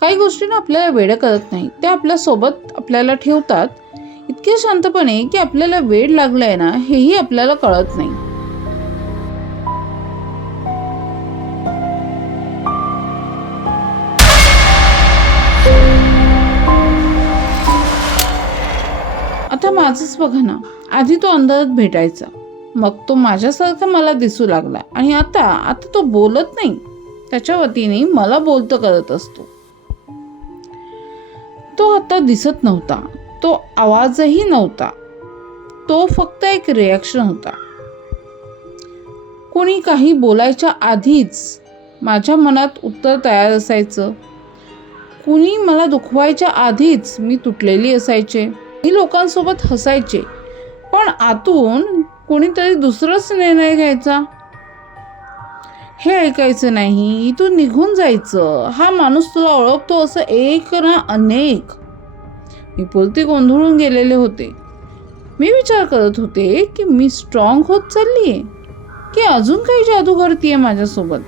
काही गोष्टींना आपल्याला वेळ करत नाही. त्या आपल्यासोबत आपल्याला ठेवतात. इतके शांतपणे की आपल्याला वेळ लागलाय ना हेही आपल्याला कळत नाही. आता माझंच बघा ना आधी तो अंधारात भेटायचा. मग तो माझ्यासारखा मला दिसू लागला. आणि आता आता तो बोलत नाही. त्याच्या वतीने मला बोलतं करत असतो. तो आता दिसत नव्हता. तो आवाजही नव्हता. तो फक्त एक रिॲक्शन होता. कोणी काही बोलायच्या आधीच माझ्या मनात उत्तर तयार असायचं. कुणी मला दुखवायच्या आधीच मी तुटलेली असायचे. मी लोकांसोबत हसायचे. पण आतून कोणीतरी दुसराच निर्णय घ्यायचा. हे ऐकायचं नाही तू निघून जायचं. हा माणूस तुला ओळखतो असं एक ना अनेक. मी पुरती गोंधळून गेलेले होते. मी विचार करत होते की मी स्ट्रॉंग होत चालली आहे की अजून काही जादू करते माझ्यासोबत?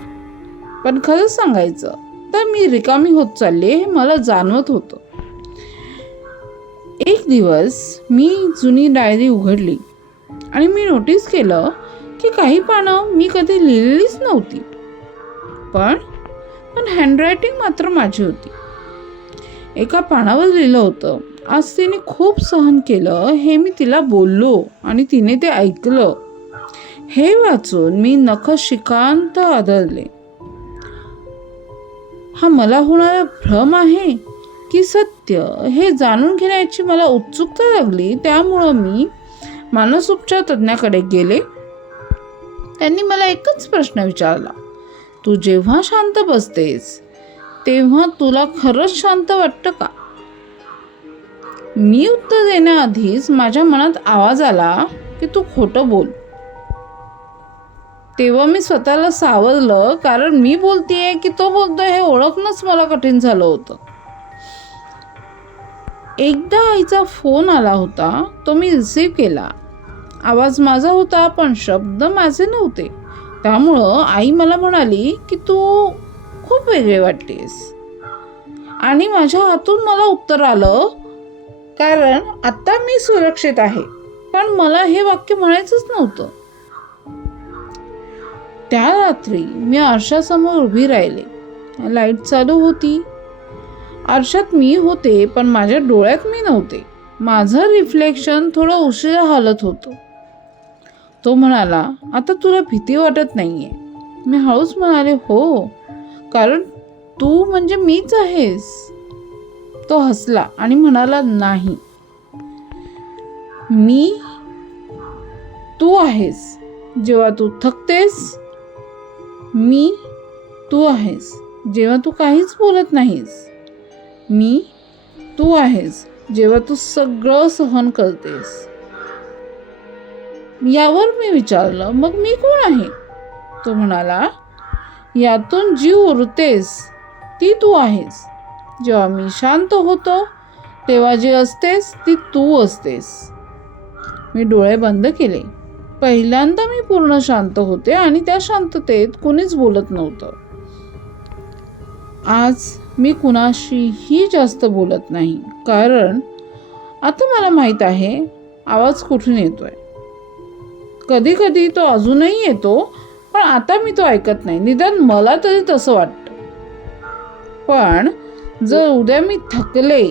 पण खरंच सांगायचं तर मी रिकामी होत चालले हे मला जाणवत होतं. एक दिवस मी जुनी डायरी उघडली आणि मी नोटीस केलं की काही पानं मी कधी लिहिलेलीच नव्हती. पण पण हँडरायटिंग मात्र माझी होती. एका पानावर लिहिलं होतं आज तिने खूप सहन केलं हे मी तिला बोललो आणि तिने ते ऐकलं. हे वाचून मी नख शिकांत आदरले हा मला होणारा भ्रम आहे की सत्य हे जाणून घेण्याची मला उत्सुकता लागली त्यामुळं मी मानसोपचार तज्ज्ञाकडे गेले त्यांनी मला एकच प्रश्न विचारला तू जेव्हा शांत बसतेस तेव्हा तुला खरंच शांत वाटतं का? मी उत्तर देण्याआधीच माझ्या मनात आवाज आला की तू खोटं बोल. तेव्हा मी स्वतःला सावरलं कारण मी बोलतेय की तो बोलतोय हे ओळखणंच मला कठीण झालं होतं. एकदा आईचा फोन आला होता तो मी रिसीव्ह केला. आवाज माझा होता पण शब्द माझे नव्हते. त्यामुळं आई मला म्हणाली की तू खूप वेगळे वाटतेस. आणि माझ्या हातून मला उत्तर आलं कारण आता मी सुरक्षित आहे पण मला हे वाक्य म्हणायचंच नव्हतं. त्या रात्री मी आरशासमोर उभी राहिले. लाइट चालू होती. आरशात मी होते पण माझ्या डोळ्यात मी नव्हते. माझं रिफ्लेक्शन थोडं उशिरा हालत होतं. तो म्हणाला आता तुला भीती वाटत नाहीये. मी हळूच म्हणाले हो कारण तू म्हणजे मीच आहेस. तो हसला आणि म्हणाला नाही मी तू आहेस. जेव्हा तू थकतेस मी तू आहेस. जेव्हा तू काहीच बोलत नाहीस मी तू आहेस. जेव्हा तू सगळं सहन करतेस. यावर मी विचारलं मग मी कोण आहे? तो म्हणाला यातून जीव उरतेस ती तू आहेस. जेव्हा मी शांत होतो तेव्हा जी असतेस ती तू असतेस. मी डोळे बंद केले. पहिल्यांदा मी पूर्ण शांत होते आणि त्या शांततेत कोणीच बोलत नव्हतं. आज मी कुणाशीही जास्त बोलत नाही कारण आता मला माहीत आहे आवाज कुठून येतोय? कधी कधी तो अजूनही येतो पण आता मी तो ऐकत नाही. निदान मला तरी तसं वाटतं. पण जर उद्या मी थकले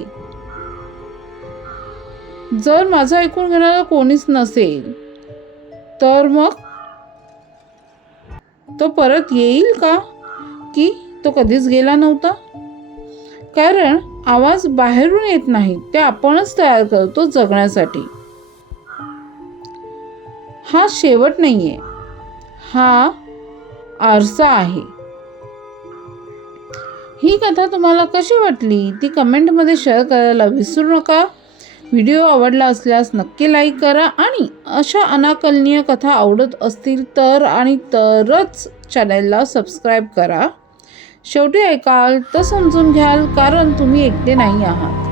जर माझं ऐकून घेणारा कोणीच नसेल तर मग? तो परत येईल का? की तो कधीच गेला नव्हता? कारण आवाज बाहेरून येत नाही. ते आपणच तयार करतो जगण्यासाठी. हा शेवट नाहीये. हा आरसा आहे. ही कथा तुम्हाला कशी वाटली? ती कमेंटमध्ये शेअर करायला विसरू नका. व्हिडिओ आवडला असल्यास नक्की लाईक करा आणि अशा अनाकलनीय कथा आवडत असतील तर आणि तरच चॅनलला सबस्क्राईब करा. शेवटी ऐकाल तर समजून घ्याल कारण तुम्ही एकटे नाही आहात.